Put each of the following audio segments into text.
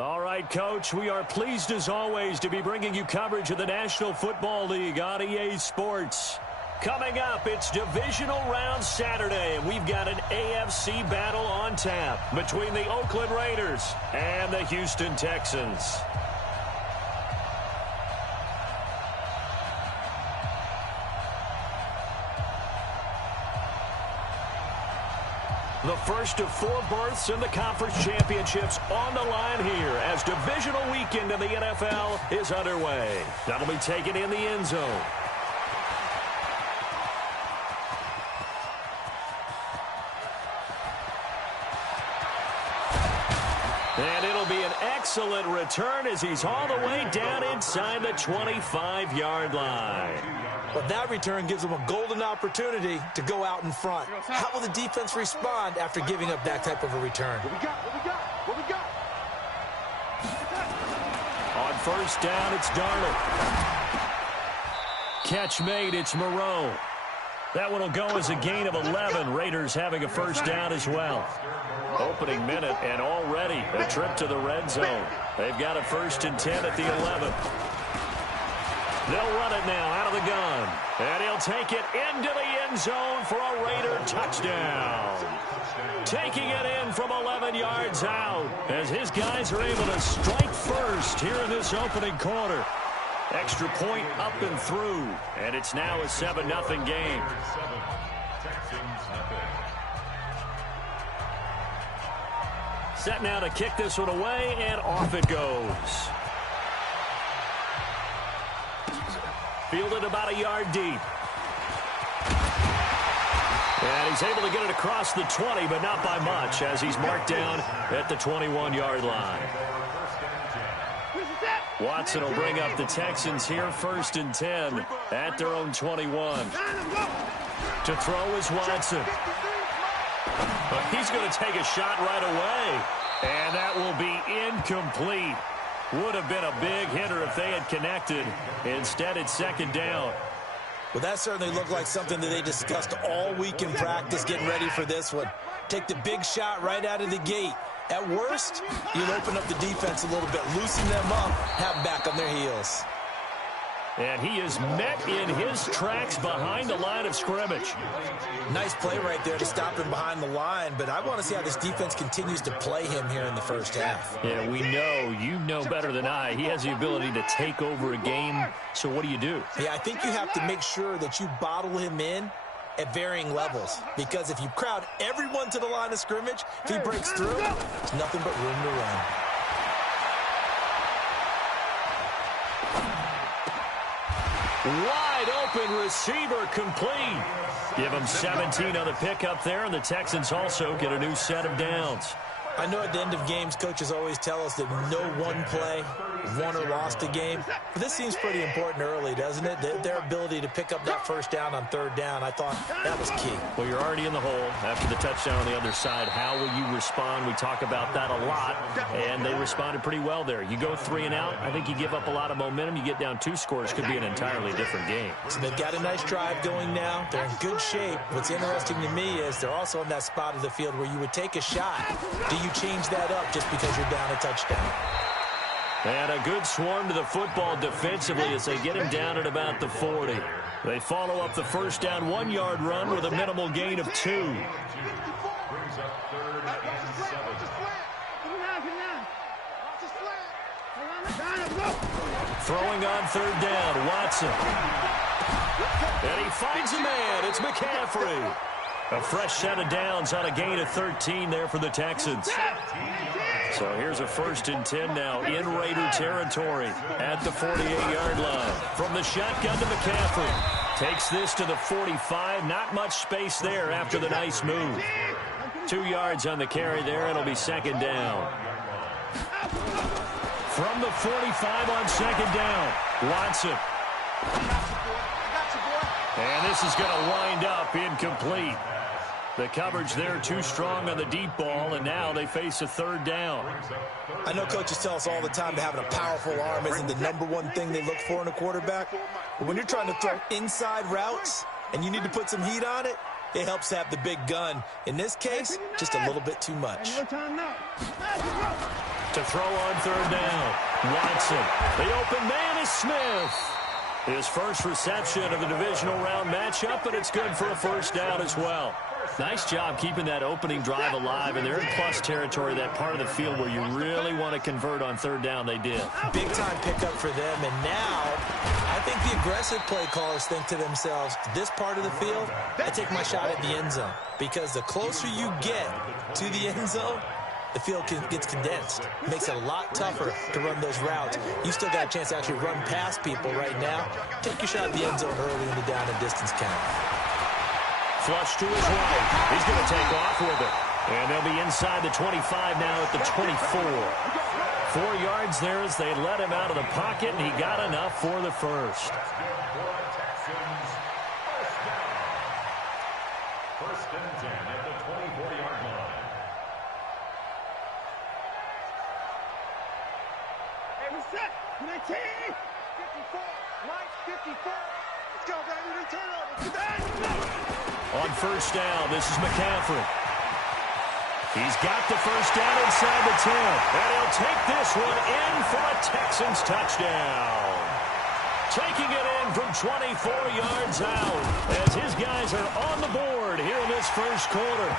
All right, Coach, we are pleased as always to be bringing you coverage of the National Football League on EA Sports. Coming up, it's Divisional Round Saturday, and we've got an AFC battle on tap between the Oakland Raiders and the Houston Texans. The first of 4 berths in the conference championships on the line here as divisional weekend in the NFL is underway. That'll be taken in the end zone. And it'll be an excellent return as he's all the way down inside the 25-yard line. But that return gives them a golden opportunity to go out in front. How will the defense respond after giving up that type of a return? What we got? On first down, it's Darnold. Catch made, it's Moreau. That one will go as a gain of 11. Raiders having a first down as well. Opening minute, and already a trip to the red zone. They've got a 1st and 10 at the 11. They'll run it now out of the gun. And he'll take it into the end zone for a Raider touchdown. Taking it in from 11 yards out as his guys are able to strike first here in this opening quarter. Extra point up and through. And it's now a 7-0 game. Set now to kick this one away, and off it goes. Fielded about a yard deep. And he's able to get it across the 20, but not by much, as he's marked down at the 21-yard line. Watson will bring up the Texans here, 1st and 10 at their own 21. To throw is Watson. But he's going to take a shot right away. And that will be incomplete. Would have been a big hitter if they had connected. Instead, it's 2nd down. Well, that certainly looked like something that they discussed all week in practice getting ready for this one. Take the big shot right out of the gate. At worst, you'll open up the defense a little bit, loosen them up, have them back on their heels. And he is met in his tracks behind the line of scrimmage. Nice play right there to stop him behind the line, but I want to see how this defense continues to play him here in the first half. Yeah, we know, you know better than I, he has the ability to take over a game. So what do? Yeah, I think you have to make sure that you bottle him in at varying levels, because if you crowd everyone to the line of scrimmage, if he breaks through, there's nothing but room to run. Wide open receiver complete. Give him 17 on the pickup there, and the Texans also get a new set of downs. I know at the end of games, coaches always tell us that no one play won or lost a game. But this seems pretty important early, doesn't it? Their ability to pick up that first down on 3rd down, I thought that was key. Well, you're already in the hole after the touchdown on the other side. How will you respond? We talk about that a lot, and they responded pretty well there. You go 3 and out, I think you give up a lot of momentum. You get down 2 scores, could be an entirely different game. So they've got a nice drive going now. They're in good shape. What's interesting to me is they're also in that spot of the field where you would take a shot. Do you change that up just because you're down a touchdown? And a good swarm to the football defensively as they get him down at about the 40. They follow up the first down 1-yard run with a minimal gain of 2. Throwing on 3rd down, Watson. And he finds a man. It's McCaffrey. A fresh set of downs on a gain of 13 there for the Texans. So here's a 1st and 10 now in Raider territory at the 48-yard line. From the shotgun to McCaffrey. Takes this to the 45. Not much space there after the nice move. 2 yards on the carry there. It'll be 2nd down. From the 45 on 2nd down, Watson. And this is going to wind up incomplete. The coverage there too strong on the deep ball, and now they face a 3rd down. I know coaches tell us all the time that having a powerful arm isn't the #1 thing they look for in a quarterback. But when you're trying to throw inside routes and you need to put some heat on it, it helps to have the big gun. In this case, just a little bit too much. To throw on third down. Watson. The open man is Smith. His first reception of the divisional round matchup, and it's good for a first down as well. Nice job keeping that opening drive alive, and they're in plus territory, that part of the field where you really want to convert on third down. They did. Big-time pickup for them, and now I think the aggressive play callers think to themselves, this part of the field, I take my shot at the end zone, because the closer you get to the end zone, the field gets condensed. It makes it a lot tougher to run those routes. You still got a chance to actually run past people right now. Take your shot at the end zone early in the down and distance count. Flush to his right. He's going to take off with it. And they'll be inside the 25 now at the 24. 4 yards there as they let him out of the pocket, and he got enough for the first. First and 10 at the 24-yard line. Set. 19. 54. Mike, 54. Let's go, baby. No turnover. On first down, this is McCaffrey. He's got the first down inside the 10. And he'll take this one in for a Texans touchdown. Taking it in from 24 yards out as his guys are on the board here in this first quarter.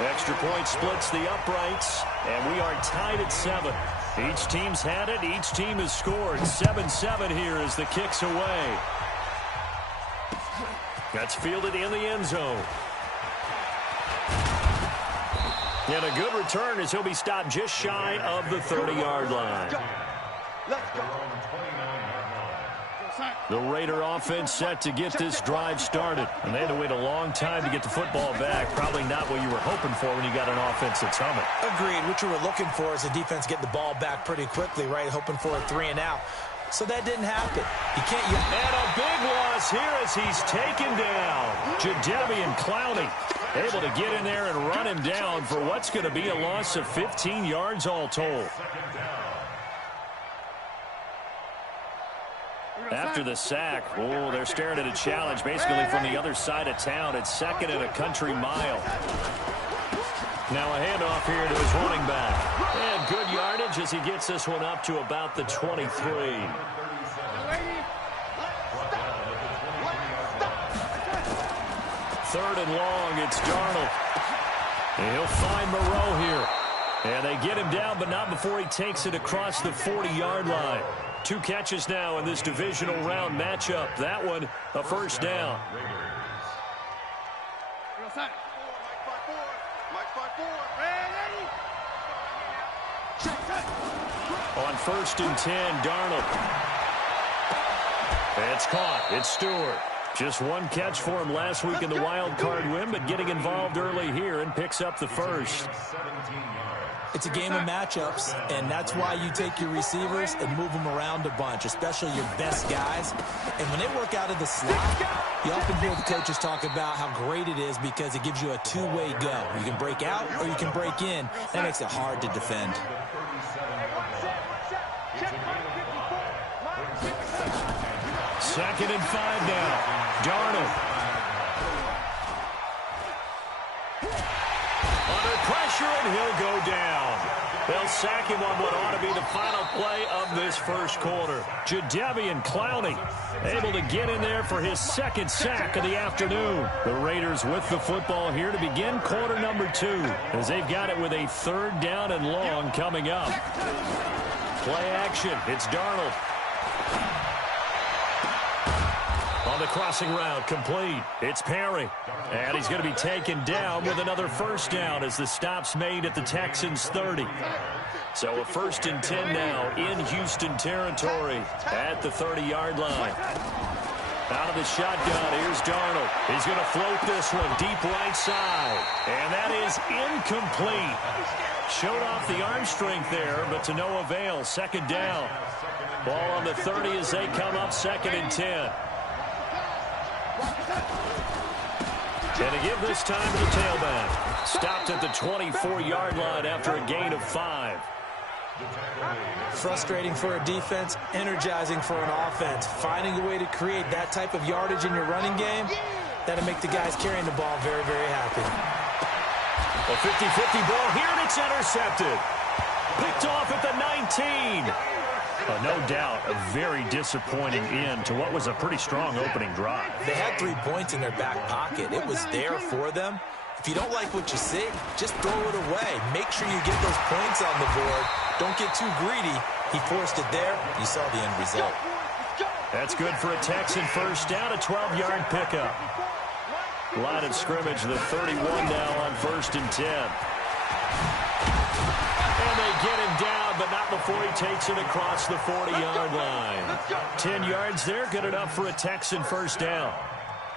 Extra point splits the uprights, and we are tied at 7. Each team's had it. Each team has scored. 7-7 here as the kick's away. That's fielded in the end zone. And a good return as he'll be stopped just shy of the 30-yard line. Let's go. The Raider offense set to get this drive started. And they had to wait a long time to get the football back. Probably not what you were hoping for when you got an offense that's humming. Agreed. What you were looking for is the defense getting the ball back pretty quickly, right? Hoping for a 3 and out. So that didn't happen. You can't. And a big loss here as he's taken down. Jadeveon Clowney able to get in there and run him down for what's going to be a loss of 15 yards all told. After the sack, oh, they're staring at a challenge basically from the other side of town. It's second and a country mile. Now a handoff here to his running back. And good yardage as he gets this one up to about the 23. Third and long, it's Darnold. And he'll find Moreau here. And they get him down, but not before he takes it across the 40-yard line. 2 catches now in this divisional round matchup. That one, a first down. On first and 10, Darnold. It's caught. It's Stewart. Just 1 catch for him last week in the wild card win, but getting involved early here and picks up the first. It's a game of matchups, and that's why you take your receivers and move them around a bunch, especially your best guys. And when they work out of the slot, you often hear the coaches talk about how great it is because it gives you a two-way go. You can break out or you can break in. That makes it hard to defend. Second and 5 now. Darnold. Under pressure, and he'll go down. They'll sack him on what ought to be the final play of this first quarter. Jadeveon Clowney able to get in there for his second sack of the afternoon. The Raiders with the football here to begin quarter number 2 as they've got it with a 3rd down and long coming up. Play action. It's Darnold. On the crossing route, complete. It's Perry. And he's going to be taken down with another first down as the stop's made at the Texans' 30. So a 1st and 10 now in Houston territory at the 30-yard line. Out of the shotgun, here's Darnold. He's going to float this one deep right side. And that is incomplete. Showed off the arm strength there, but to no avail. 2nd down. Ball on the 30 as they come up 2nd and 10. And to give this time to the tailback. Stopped at the 24-yard line after a gain of 5. Frustrating for a defense, energizing for an offense. Finding a way to create that type of yardage in your running game, that'll make the guys carrying the ball very, very happy. A 50-50 ball here, and it's intercepted. Picked off at the 19. No doubt, a very disappointing end to what was a pretty strong opening drive. They had 3 points in their back pocket. It was there for them. If you don't like what you see, just throw it away. Make sure you get those points on the board. Don't get too greedy. He forced it there. You saw the end result. That's good for a Texan first down, a 12-yard pickup. Line of scrimmage, the 31 now on 1st and 10. And they get him down, but not before he takes it across the 40-yard line. 10 yards there, good enough for a Texan first down.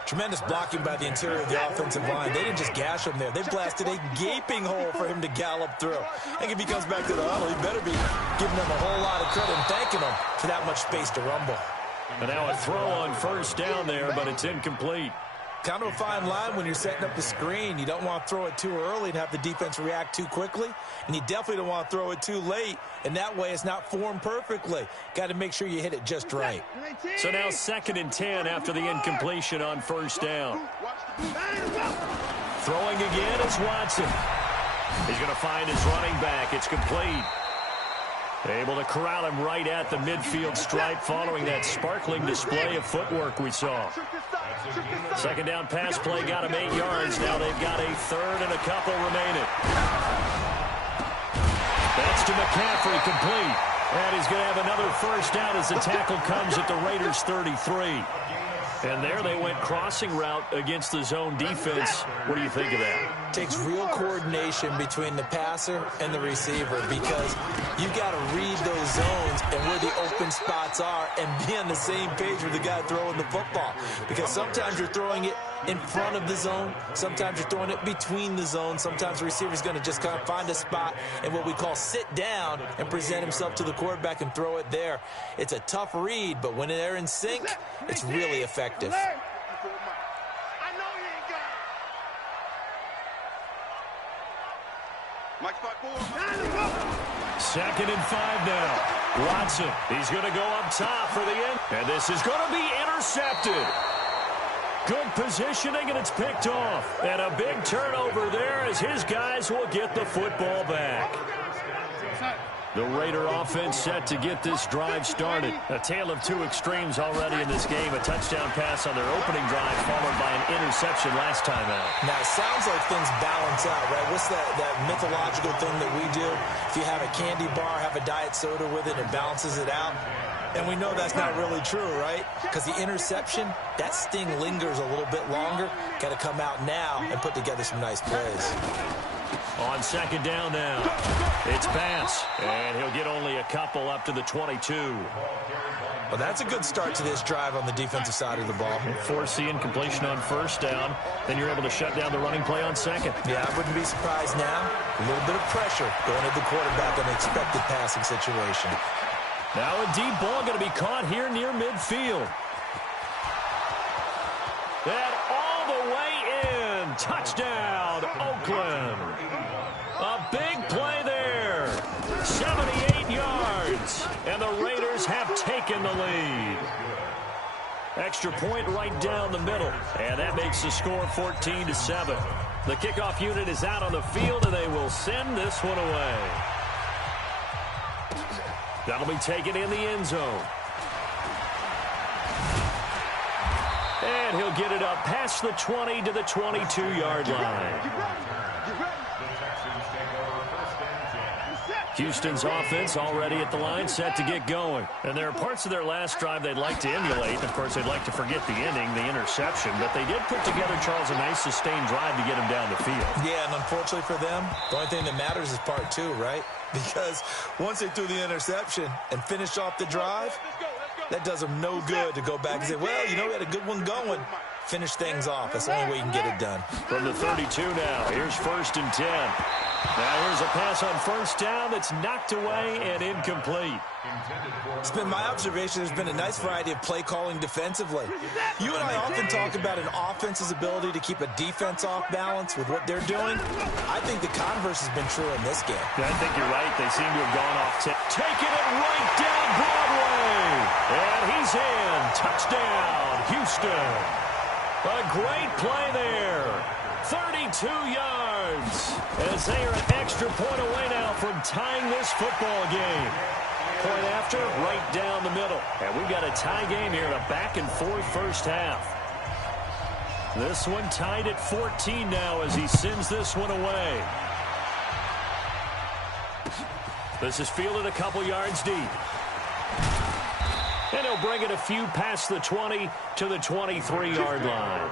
Tremendous blocking by the interior of the offensive line. They didn't just gash him there. They blasted a gaping hole for him to gallop through. I think if he comes back to the huddle, he better be giving them a whole lot of credit and thanking them for that much space to rumble. And now a throw on first down there, but it's incomplete. Kind of a fine line when you're setting up the screen. You don't want to throw it too early and have the defense react too quickly. And you definitely don't want to throw it too late. And that way it's not formed perfectly. Got to make sure you hit it just right. So now 2nd and 10 after the incompletion on first down. Throwing again is Watson. He's going to find his running back. It's complete. Able to corral him right at the midfield stripe following that sparkling display of footwork we saw. 2nd down pass play got him 8 yards. Now they've got a 3rd and a couple remaining. That's to McCaffrey, complete. And he's going to have another first down as the tackle comes at the Raiders' 33. And there they went crossing route against the zone defense. What do you think of that? Takes real coordination between the passer and the receiver because you've got to read those zones and where the open spots are and be on the same page with the guy throwing the football. Because sometimes you're throwing it in front of the zone. Sometimes you're throwing it between the zones. Sometimes the receiver's going to just kind of find a spot and what we call sit down and present himself to the quarterback and throw it there. It's a tough read, but when they're in sync, it's really effective. Second and 5 now. Watson, he's going to go up top for the end. And this is going to be intercepted. Good positioning, and it's picked off. And a big turnover there as his guys will get the football back. The Raider offense set to get this drive started. A tale of two extremes already in this game. A touchdown pass on their opening drive followed by an interception last time out. Now, it sounds like things balance out, right? What's that mythological thing that we do? If you have a candy bar, have a diet soda with it, it balances it out. And we know that's not really true, right? Because the interception, that sting lingers a little bit longer. Got to come out now and put together some nice plays. On 2nd down now, it's pass, and he'll get only a couple up to the 22. Well, that's a good start to this drive on the defensive side of the ball. Force the incompletion on 1st down, then you're able to shut down the running play on 2nd. Yeah, I wouldn't be surprised now. A little bit of pressure going at the quarterback on an expected passing situation. Now a deep ball going to be caught here near midfield. And all the way in. Touchdown, Oakland. A big play there. 78 yards. And the Raiders have taken the lead. Extra point right down the middle. And that makes the score 14-7. The kickoff unit is out on the field, and they will send this one away. That'll be taken in the end zone. And he'll get it up past the 20 to the 22-yard line. Houston's offense already at the line, set to get going. And there are parts of their last drive they'd like to emulate. Of course, they'd like to forget the ending, the interception. But they did put together, Charles, a nice sustained drive to get him down the field. Yeah, and unfortunately for them, the only thing that matters is part 2, right? Because once they threw the interception and finished off the drive, that does them no good to go back and say, well, you know, we had a good one going. Finish things off. That's the only way you can get it done. From the 32 now, here's 1st and 10. Now here's a pass on 1st down that's knocked away and incomplete. It's been my observation there's been a nice variety of play calling defensively. You and I often talk about an offense's ability to keep a defense off balance with what they're doing. I think the converse has been true in this game. I think you're right. They seem to have gone off taking it right down Broadway. And he's in. Touchdown, Houston. A great play there. 32 yards. As they are an extra point away now from tying this football game. Point after, right down the middle. And we've got a tie game here in a back-and-forth first half. This one tied at 14 now as he sends this one away. This is fielded a couple yards deep. And he'll bring it a few past the 20 to the 23-yard line.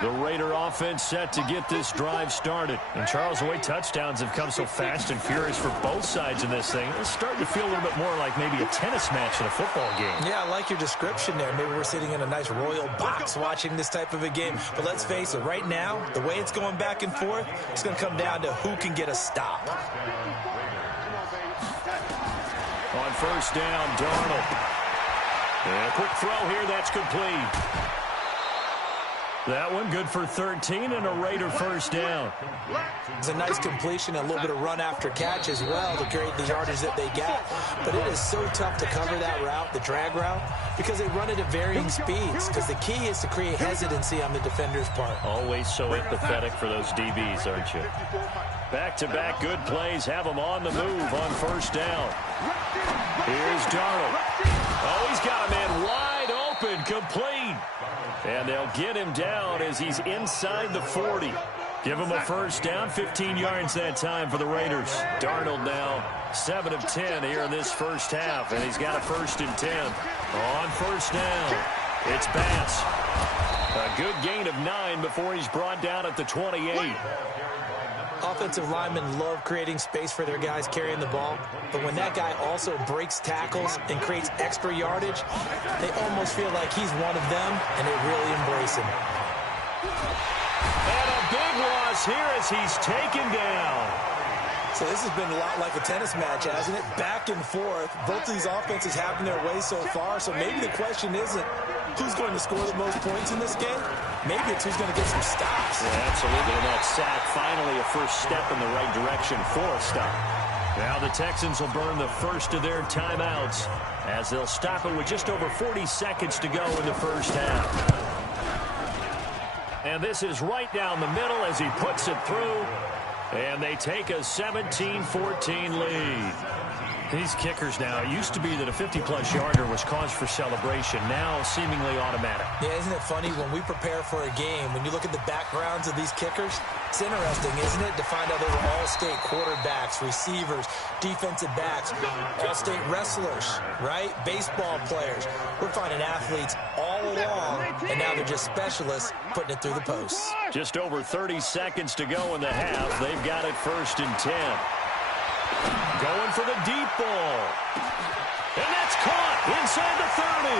The Raider offense set to get this drive started. And Charles, the way touchdowns have come so fast and furious for both sides in this thing, it's starting to feel a little bit more like maybe a tennis match in a football game. Yeah, I like your description there. Maybe we're sitting in a nice royal box watching this type of a game. But let's face it, right now, the way it's going back and forth, it's going to come down to who can get a stop. On first down, Darnold. And a quick throw here, that's complete. That one good for 13 and a Raider first down. It's a nice completion, a little bit of run after catch as well to create the yardage that they got. But it is so tough to cover that route, the drag route, because they run it at varying speeds. Because the key is to create hesitancy on the defender's part. Always so empathetic for those DBs, aren't you? Back-to-back good plays have them on the move on first down. Here's Darnold. Oh, he's got a man wide open, complete. And they'll get him down as he's inside the 40. Give him a first down, 15 yards that time for the Raiders. Darnold now 7 of 10 here in this first half, and he's got a 1st and 10. On first down, it's Bass. A good gain of 9 before he's brought down at the 28. Offensive linemen love creating space for their guys carrying the ball, but when that guy also breaks tackles and creates extra yardage, they almost feel like he's one of them, and they really embrace him. And a big loss here as he's taken down. So this has been a lot like a tennis match, hasn't it? Back and forth. Both of these offenses having their way so far, so maybe the question isn't who's going to score the most points in this game. Maybe it's who's going to get some stops. Yeah, absolutely. And that sack, finally a first step in the right direction for a stop. Now the Texans will burn the first of their timeouts as they'll stop it with just over 40 seconds to go in the first half. And this is right down the middle as he puts it through. And they take a 17-14 lead. These kickers now, it used to be that a 50-plus yarder was cause for celebration. Now seemingly automatic. Yeah, isn't it funny when we prepare for a game, when you look at the backgrounds of these kickers, it's interesting, isn't it, to find out they were all-state quarterbacks, receivers, defensive backs, all-state wrestlers, right? Baseball players. We're finding athletes all along, and now they're just specialists putting it through the posts. Just over 30 seconds to go in the half. They've got it 1st and 10. Going for the deep ball. And that's caught inside the 30.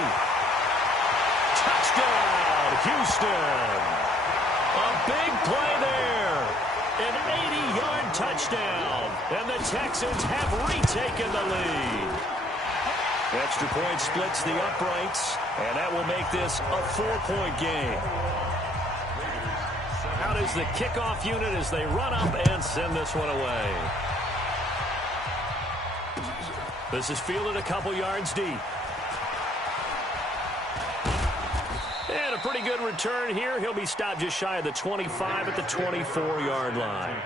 Touchdown, Houston. A big play there. An 80-yard touchdown. And the Texans have retaken the lead. Extra point splits the uprights. And that will make this a 4-point game. Out is the kickoff unit as they run up and send this one away. This is fielded a couple yards deep. And a pretty good return here. He'll be stopped just shy of the 25 at the 24-yard line.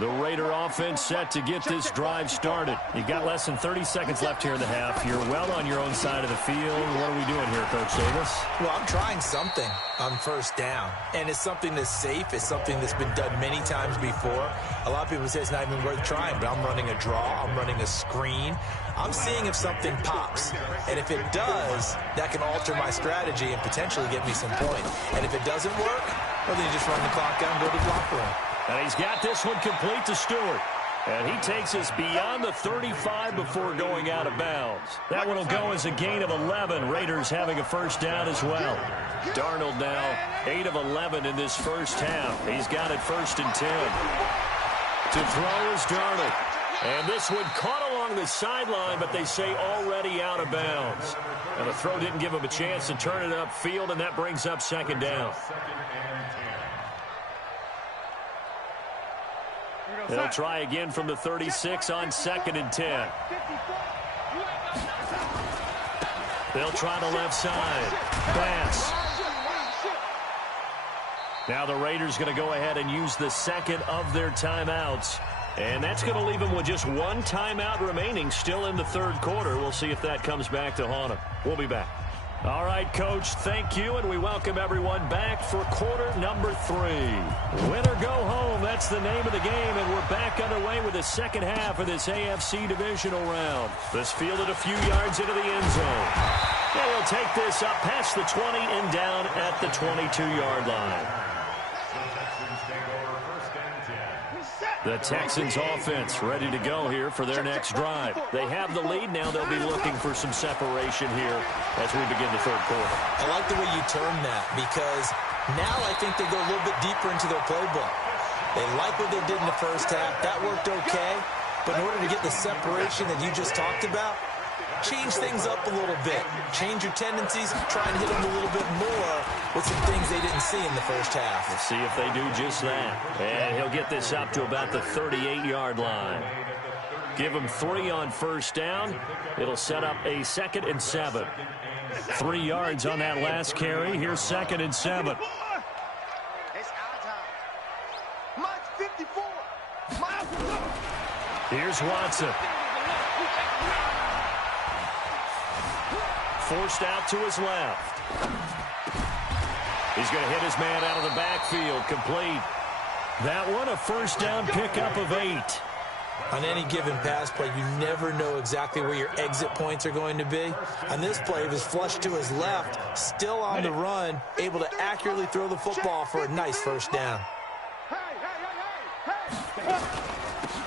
The Raider offense set to get this drive started. You've got less than 30 seconds left here in the half. You're well on your own side of the field. What are we doing here, Coach Davis? Well, I'm trying something on first down. And it's something that's safe. It's something that's been done many times before. A lot of people say it's not even worth trying, but I'm running a draw. I'm running a screen. I'm seeing if something pops. And if it does, that can alter my strategy and potentially get me some points. And if it doesn't work, well, then you just run the clock down and go to the locker room. And he's got this one complete to Stewart. And he takes us beyond the 35 before going out of bounds. That one will go as a gain of 11. Raiders having a first down as well. Darnold now 8 of 11 in this first half. He's got it 1st and 10. To throw is Darnold. And this one caught along the sideline, but they say already out of bounds. And the throw didn't give him a chance to turn it upfield, and that brings up 2nd down. They'll try again from the 36 on 2nd and 10. They'll try the left side. Pass. Now the Raiders going to go ahead and use the second of their timeouts. And that's going to leave them with just one timeout remaining still in the third quarter. We'll see if that comes back to haunt them. We'll be back. All right, Coach, thank you, and we welcome everyone back for quarter number 3. Win or go home, that's the name of the game, and we're back underway with the second half of this AFC divisional round. This fielded a few yards into the end zone. And he'll take this up past the 20 and down at the 22-yard line. The Texans offense ready to go here for their next drive. They have the lead. Now they'll be looking for some separation here as we begin the third quarter. I like the way you term that because now I think they go a little bit deeper into their playbook. They like what they did in the first half. That worked okay. But in order to get the separation that you just talked about, change things up a little bit. Change your tendencies. Try and hit them a little bit more with some things they didn't see in the first half. Let's see if they do just that. And he'll get this up to about the 38-yard line. Give him 3 on first down. It'll set up a 2nd and 7. 3 yards on that last carry. Here's 2nd and 7. It's our time. Mike 54. Here's Watson. Forced out to his left. He's going to hit his man out of the backfield. Complete. That one, a first down pickup of 8. On any given pass play, you never know exactly where your exit points are going to be. On this play, he was flushed to his left, still on the run, able to accurately throw the football for a nice first down.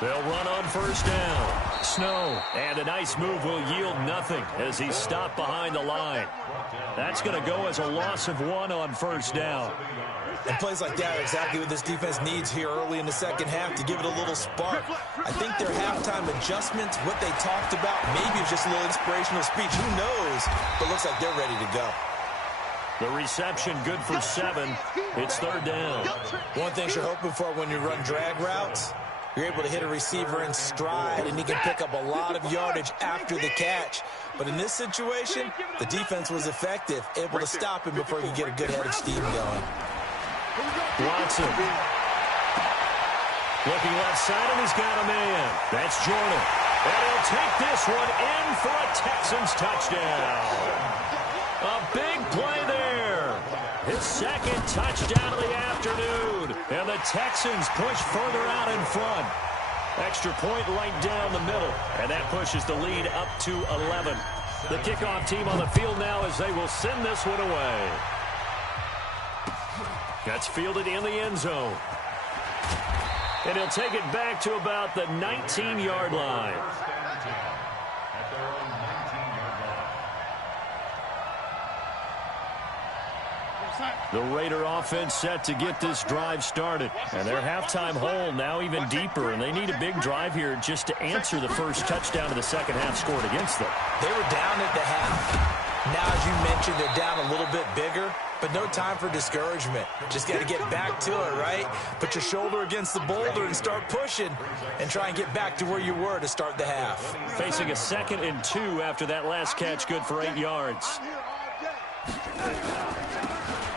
They'll run on first down. Snow, and a nice move will yield nothing as he's stopped behind the line. That's going to go as a loss of 1 on first down. And plays like that are exactly what this defense needs here early in the second half to give it a little spark. I think their halftime adjustments, what they talked about, maybe it's just a little inspirational speech. Who knows? But looks like they're ready to go. The reception good for 7. It's third down. One thing you're hoping for when you run drag routes, you're able to hit a receiver in stride, and he can pick up a lot of yardage after the catch. But in this situation, the defense was effective, able to stop him before he could get a good head of steam going. Watson. Looking left side, and he's got a man. That's Jordan. And he'll take this one in for a Texans touchdown. A big play there. His second touchdown of the afternoon. And the Texans push further out in front. Extra point right down the middle. And that pushes the lead up to 11. The kickoff team on the field now as they will send this one away. That's fielded in the end zone. And he'll take it back to about the 19-yard line. The Raider offense set to get this drive started. And their halftime hole now even deeper, and they need a big drive here just to answer the first touchdown of the second half scored against them. They were down at the half. Now, as you mentioned, they're down a little bit bigger, but no time for discouragement. Just got to get back to it, right? Put your shoulder against the boulder and start pushing and try and get back to where you were to start the half. Facing a 2nd and 2 after that last catch, good for 8 yards.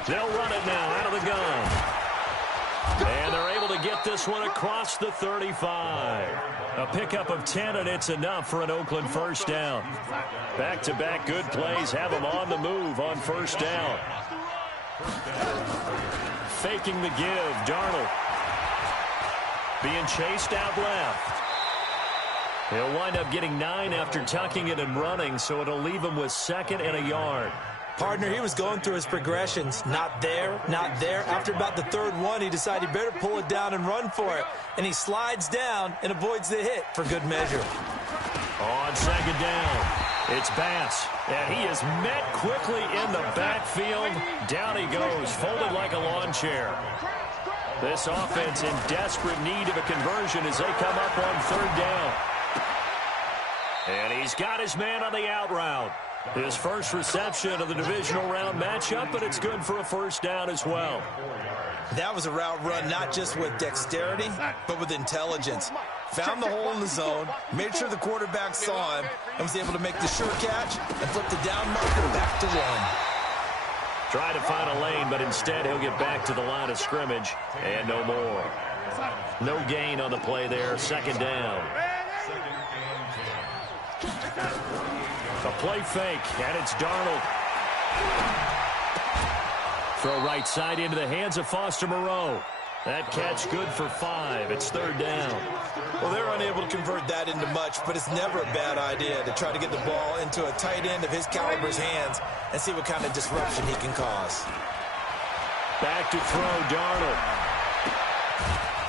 They'll run it now out of the gun. And they're able to get this one across the 35. A pickup of 10, and it's enough for an Oakland first down. Back-to-back good plays have them on the move on first down. Faking the give, Darnold. Being chased out left. He'll wind up getting 9 after tucking it and running, so it'll leave him with 2nd and a yard. Partner, he was going through his progressions. Not there, not there. After about the third one, he decided he better pull it down and run for it. And he slides down and avoids the hit for good measure. On second down, it's Bass. And he is met quickly in the backfield. Down he goes, folded like a lawn chair. This offense in desperate need of a conversion as they come up on third down. And he's got his man on the out route. His first reception of the divisional round matchup, but it's good for a first down as well. That was a route run not just with dexterity, but with intelligence. Found the hole in the zone, made sure the quarterback saw him, and was able to make the sure catch and flip the down marker back to one. Try to find a lane, but instead he'll get back to the line of scrimmage, and no more. No gain on the play there, second down. A play fake, and it's Darnold. Throw right side into the hands of Foster Moreau. That catch good for 5. It's third down. Well, they're unable to convert that into much, but it's never a bad idea to try to get the ball into a tight end of his caliber's hands and see what kind of disruption he can cause. Back to throw, Darnold.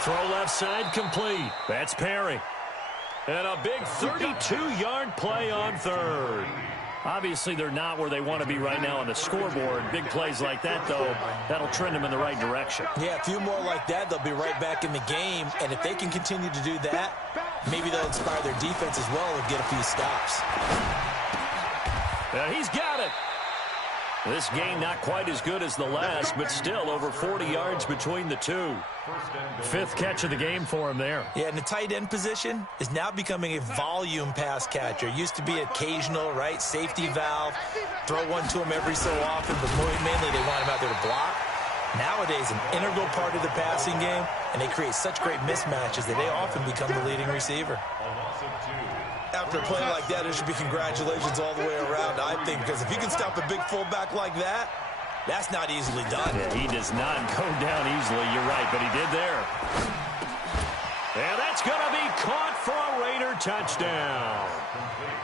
Throw left side complete. That's Perry. And a big 32-yard play on third. Obviously, they're not where they want to be right now on the scoreboard. Big plays like that, though, that'll trend them in the right direction. Yeah, a few more like that, they'll be right back in the game. And if they can continue to do that, maybe they'll inspire their defense as well and get a few stops. He's got it. This game not quite as good as the last, but still over 40 yards between the two. 5th catch of the game for him there. Yeah, and the tight end position is now becoming a volume pass catcher. Used to be occasional, right? Safety valve. Throw one to him every so often, but mainly they want him out there to block. Nowadays, an integral part of the passing game, and they create such great mismatches that they often become the leading receiver. After a play like that, there should be congratulations all the way around, I think, because if you can stop a big fullback like that, that's not easily done. Yeah, he does not go down easily, you're right, but he did there. And that's going to be caught for a Raider touchdown.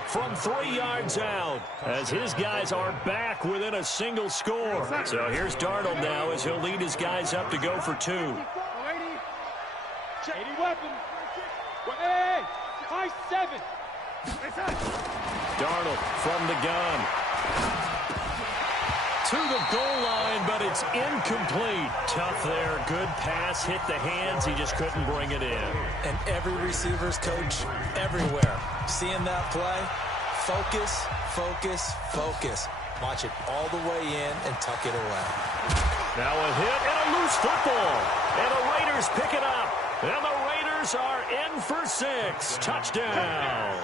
From 3 yards out, as his guys are back within a single score. So here's Darnold now as he'll lead his guys up to go for 2. 80 weapon. Hey, 5-7. Darnold from the gun. To the goal line, but it's incomplete. Tough there. Good pass. Hit the hands. He just couldn't bring it in. And every receiver's coach everywhere. Seeing that play, focus, focus, focus. Watch it all the way in and tuck it away. Now a hit and a loose football. And the Raiders pick it up. And the Raiders are in for 6. Touchdown.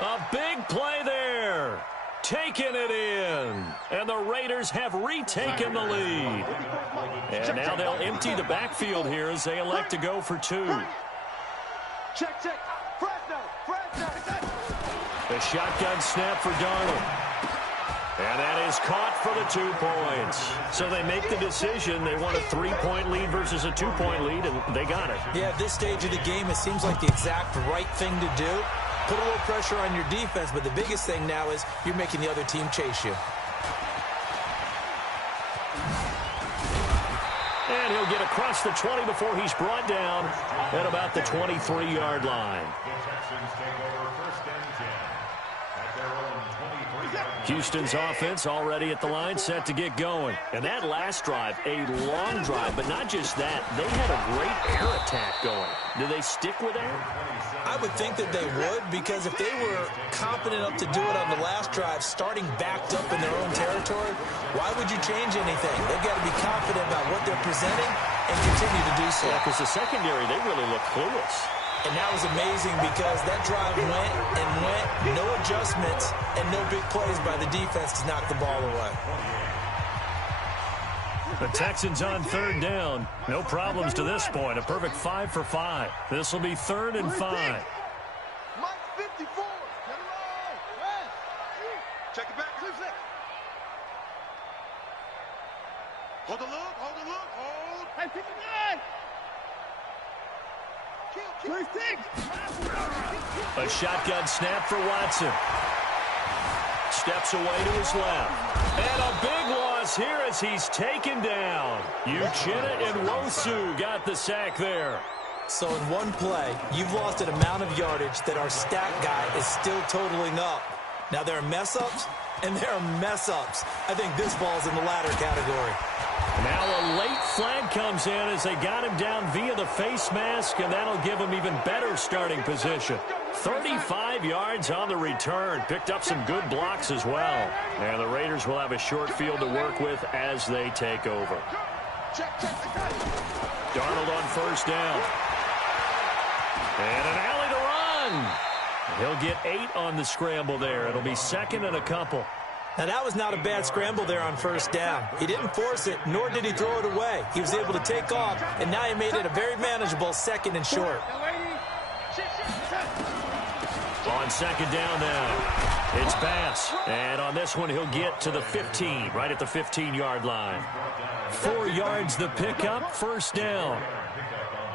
A big play there. Taking it in. And the Raiders have retaken the lead. And now they'll empty the backfield here as they elect to go for 2. Check. Fresno. The shotgun snap for Darnold. And that is caught for the 2 points. So they make the decision. They want a 3-point lead versus a 2-point lead, and they got it. Yeah, at this stage of the game, it seems like the exact right thing to do. Put a little pressure on your defense, but the biggest thing now is you're making the other team chase you. And he'll get across the 20 before he's brought down at about the 23-yard line. Houston's offense already at the line, set to get going. And that last drive, a long drive, but not just that. They had a great air attack going. Do they stick with that? I would think that they would, because if they were competent enough to do it on the last drive, starting backed up in their own territory, why would you change anything? They've got to be confident about what they're presenting and continue to do so. Yeah, because the secondary, they really look clueless. And that was amazing because that drive went and went, no adjustments, and no big plays by the defense to knock the ball away. The Texans on 3rd down. No problems to this point. A perfect 5 for 5. This will be 3rd and 5. Mike 54. Check it back. Hold the look. Hold. Hey, 59. A shotgun snap for Watson. Steps away to his left. And a big loss here as he's taken down. Uchenna and Wosu got the sack there. So in one play, you've lost an amount of yardage that our stat guy is still totaling up. Now, there are mess-ups, and there are mess-ups. I think this falls in the latter category. Now a late flag comes in as they got him down via the face mask, and that'll give him even better starting position. 35 yards on the return. Picked up some good blocks as well. And the Raiders will have a short field to work with as they take over. Darnold on first down. And an alley to run. He'll get 8 on the scramble there. It'll be second and a couple. Now, that was not a bad scramble there on first down. He didn't force it, nor did he throw it away. He was able to take off, and now he made it a very manageable second and short. On second down now, it's pass. And on this one, he'll get to the 15, right at the 15-yard line. 4 yards the pickup, first down.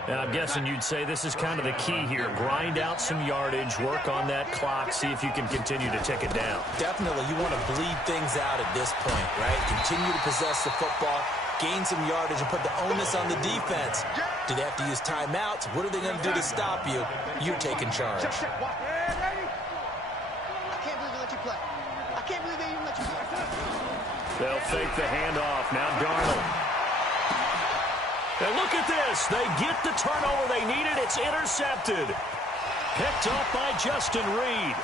Now, I'm guessing you'd say this is kind of the key here. Grind out some yardage, work on that clock, see if you can continue to tick it down. Definitely, you want to bleed things out at this point, right? Continue to possess the football, gain some yardage, and put the onus on the defense. Do they have to use timeouts? What are they going to do to stop you? You're taking charge. I can't believe they let you play. I can't believe they even let you play. They'll fake the handoff. Now Darnold. And look at this. They get the turnover they needed. It's intercepted. Picked up by Justin Reed.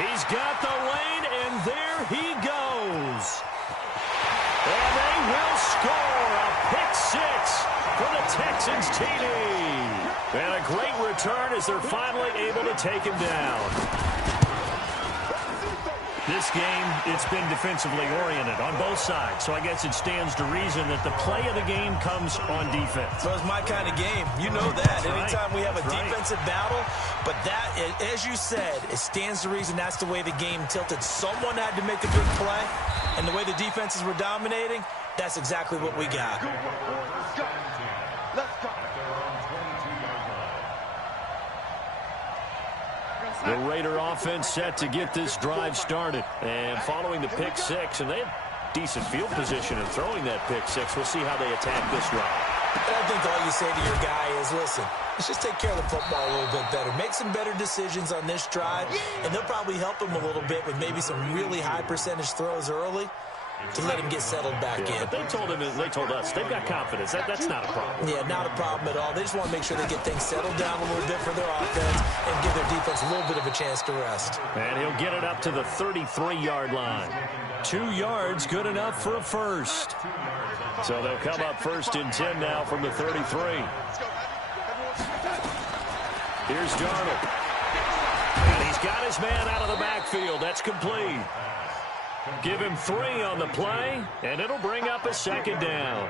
He's got the lane, and there he goes. And they will score a pick six for the Texans TD. And a great return as they're finally able to take him down. This game, it's been defensively oriented on both sides, so I guess it stands to reason that the play of the game comes on defense. So it's my kind of game. You know that. Anytime we have a defensive battle, but that, as you said, it stands to reason that's the way the game tilted. Someone had to make a big play, and the way the defenses were dominating, that's exactly what we got. Let's go. Let's go. The Raider offense set to get this drive started. And following the pick six, and they have decent field position in throwing that pick six. We'll see how they attack this drive. And I think all you say to your guy is, listen, let's just take care of the football a little bit better. Make some better decisions on this drive, and they'll probably help him a little bit with maybe some really high percentage throws early to let him get settled back in. But they told us they've got confidence. That's not a problem. Yeah, not a problem at all. They just want to make sure they get things settled down a little bit for their offense and give their defense a little bit of a chance to rest. And he'll get it up to the 33-yard line. 2 yards, good enough for a first. So they'll come up first and 10 now from the 33. Here's Darnold. And he's got his man out of the backfield. That's complete. Give him 3 on the play, and it'll bring up a second down.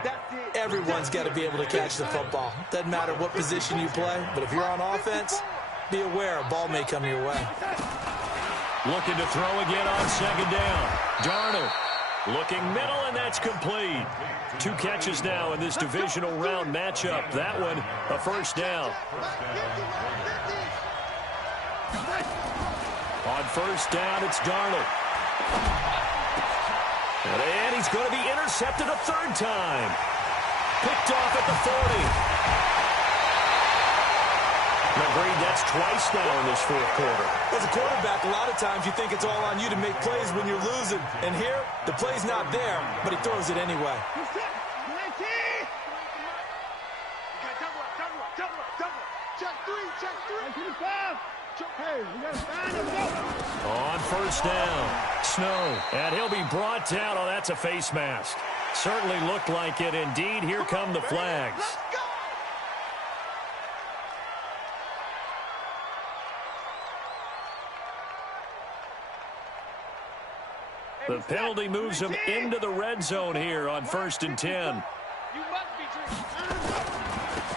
Everyone's got to be able to catch the football. Doesn't matter what position you play, but if you're on offense, be aware a ball may come your way. Looking to throw again on second down. Darnold looking middle, and that's complete. 2 catches now in this divisional round matchup. That one, a first down. On first down, it's Darnold. And he's going to be intercepted a 3rd time. Picked off at the 40. Agreed, that's twice now in this 4th quarter. As a quarterback, a lot of times you think it's all on you to make plays when you're losing. And here, the play's not there, but he throws it anyway. On first down, Snow, and he'll be brought down. Oh, that's a face mask. Certainly looked like it. Indeed, here come the flags. The penalty moves him into the red zone here on 1st and 10.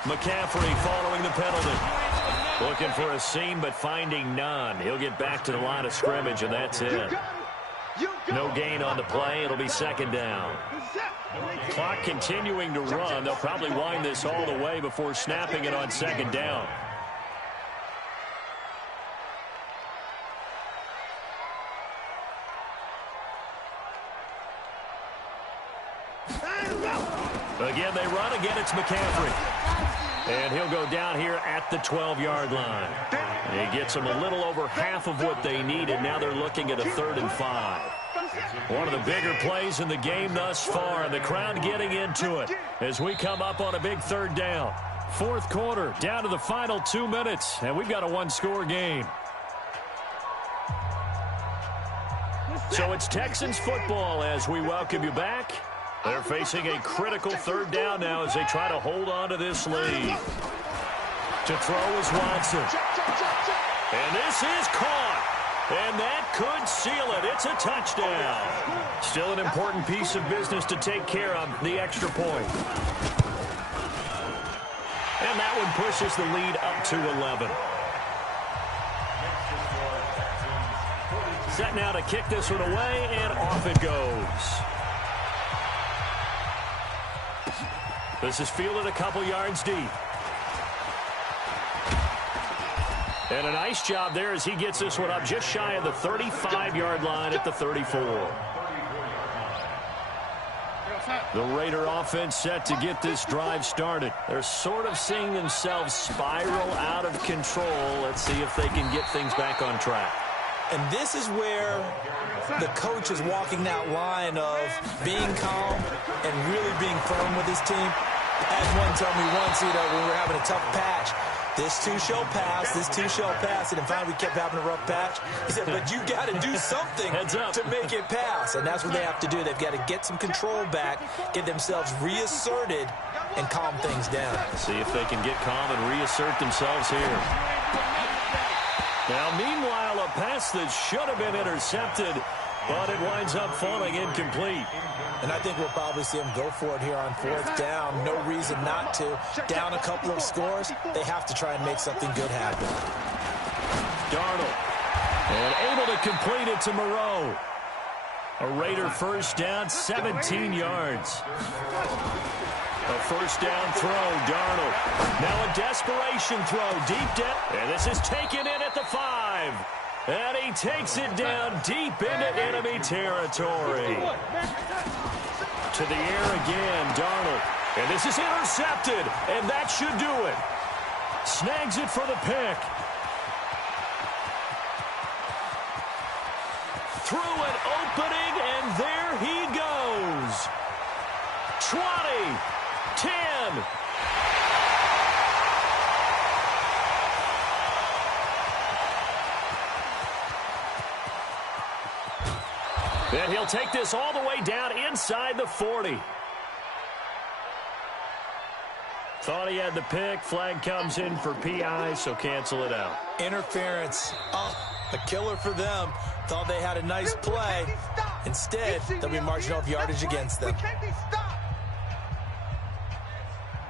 McCaffrey following the penalty. Looking for a seam, but finding none. He'll get back to the line of scrimmage, and that's it. No gain on the play. It'll be second down. Clock continuing to run. They'll probably wind this all the way before snapping it on second down. Again, they run. Again, it's McCaffrey. And he'll go down here at the 12-yard line. He gets them a little over half of what they needed. Now they're looking at a 3rd and 5. One of the bigger plays in the game thus far, and the crowd getting into it as we come up on a big third down. Fourth quarter, down to the final 2 minutes, and we've got a one-score game. So it's Texans football as we welcome you back. They're facing a critical third down now as they try to hold on to this lead. To throw is Watson. And this is caught. And that could seal it. It's a touchdown. Still an important piece of business to take care of, the extra point. And that one pushes the lead up to 11. Set now to kick this one away, and off it goes. This is fielded a couple yards deep. And a nice job there as he gets this one up just shy of the 35-yard line at the 34. The Raider offense set to get this drive started. They're sort of seeing themselves spiral out of control. Let's see if they can get things back on track. And this is where the coach is walking that line of being calm and really being firm with his team. As one told me once, when we were having a tough patch, this too shall pass, this too shall pass. And finally we kept having a rough patch. He said, but you got to do something to make it pass. And that's what they have to do. They've got to get some control back, get themselves reasserted, and calm things down. See if they can get calm and reassert themselves here. Now, meanwhile, a pass that should have been intercepted, but it winds up falling incomplete. And I think we'll probably see him go for it here on fourth down. No reason not to. Down a couple of scores, they have to try and make something good happen. Darnold. And able to complete it to Moreau. A Raider first down, 17 yards. A first down throw, Darnold. Now a desperation throw, deep down. And this is taken in at the 5. And he takes it down deep into enemy territory. To the air again, Darnold. And this is intercepted. And that should do it. Snags it for the pick. Through an opening, and there he goes. 20. 10. And he'll take this all the way down inside the 40. Thought he had the pick. Flag comes in for PI, so cancel it out. Interference. Oh, a killer for them. Thought they had a nice play. Instead, they'll be marching off yardage against them.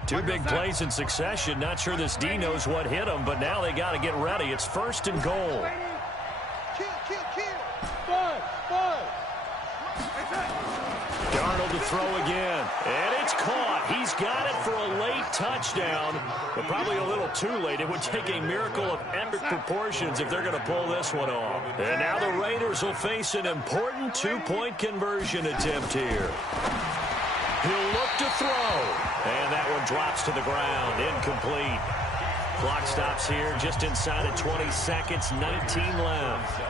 Two big plays in succession. Not sure this D knows what hit him, but now they got to get ready. It's first and goal. Darnold to throw again. And it's caught. He's got it for a late touchdown, but probably a little too late. It would take a miracle of epic proportions if they're going to pull this one off. And now the Raiders will face an important two-point conversion attempt here. He'll look to throw. And that one drops to the ground. Incomplete. Clock stops here just inside of 20 seconds. 19 left.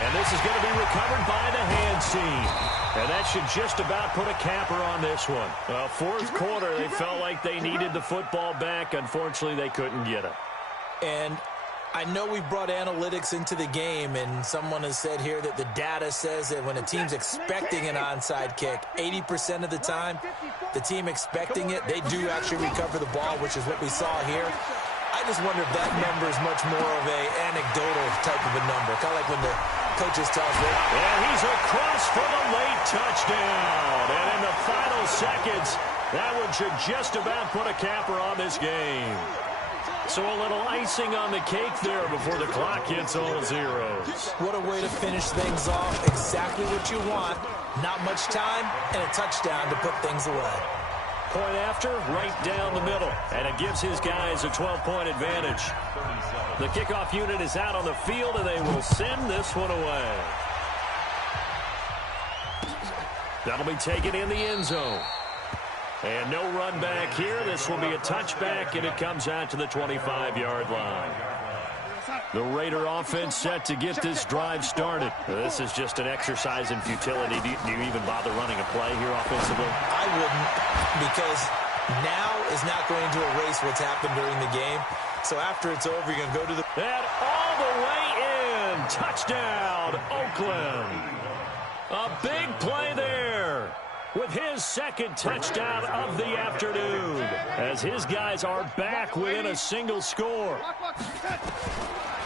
And this is going to be recovered by the hands team. And that should just about put a capper on this one. Fourth quarter, they felt like they needed the football back. Unfortunately, they couldn't get it. And I know we brought analytics into the game, and someone has said here that the data says that when a team's expecting an onside kick, 80% of the time, the team expecting it, they do actually recover the ball, which is what we saw here. I just wonder if that number is much more of a anecdotal type of a number, kind of like when the coaches tell us that. And he's across for the late touchdown. And in the final seconds, that one should just about put a capper on this game. So a little icing on the cake there before the clock hits all zeros. What a way to finish things off. Exactly what you want. Not much time and a touchdown to put things away. Point after, right down the middle. And it gives his guys a 12-point advantage. The kickoff unit is out on the field, and they will send this one away. That'll be taken in the end zone. And no run back here. This will be a touchback, and it comes out to the 25-yard line. The Raider offense set to get this drive started. This is just an exercise in futility. Do you even bother running a play here offensively? I wouldn't, because now is not going to erase what's happened during the game. So after it's over, you're going to go to the... And all the way in. Touchdown, Oakland. A big play there with his second touchdown of the afternoon as his guys are back within a single score.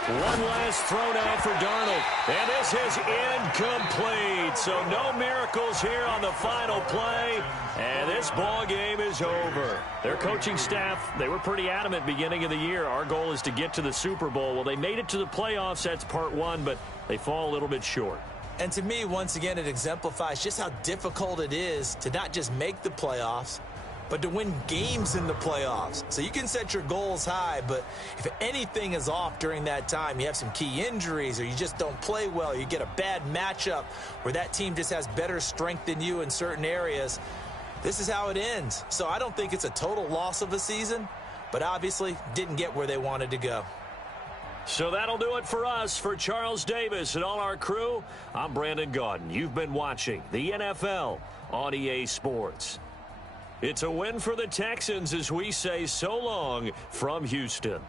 One last throw now for Darnold, and this is incomplete. So no miracles here on the final play, and this ball game is over. Their coaching staff, they were pretty adamant beginning of the year. Our goal is to get to the Super Bowl. Well, they made it to the playoffs. That's part one, but they fall a little bit short. And to me, once again, it exemplifies just how difficult it is to not just make the playoffs, but to win games in the playoffs. So you can set your goals high, but if anything is off during that time, you have some key injuries or you just don't play well, you get a bad matchup where that team just has better strength than you in certain areas, this is how it ends. So I don't think it's a total loss of a season, but obviously didn't get where they wanted to go. So that'll do it for us. For Charles Davis and all our crew, I'm Brandon Gaudin. You've been watching the NFL on EA Sports. It's a win for the Texans as we say so long from Houston.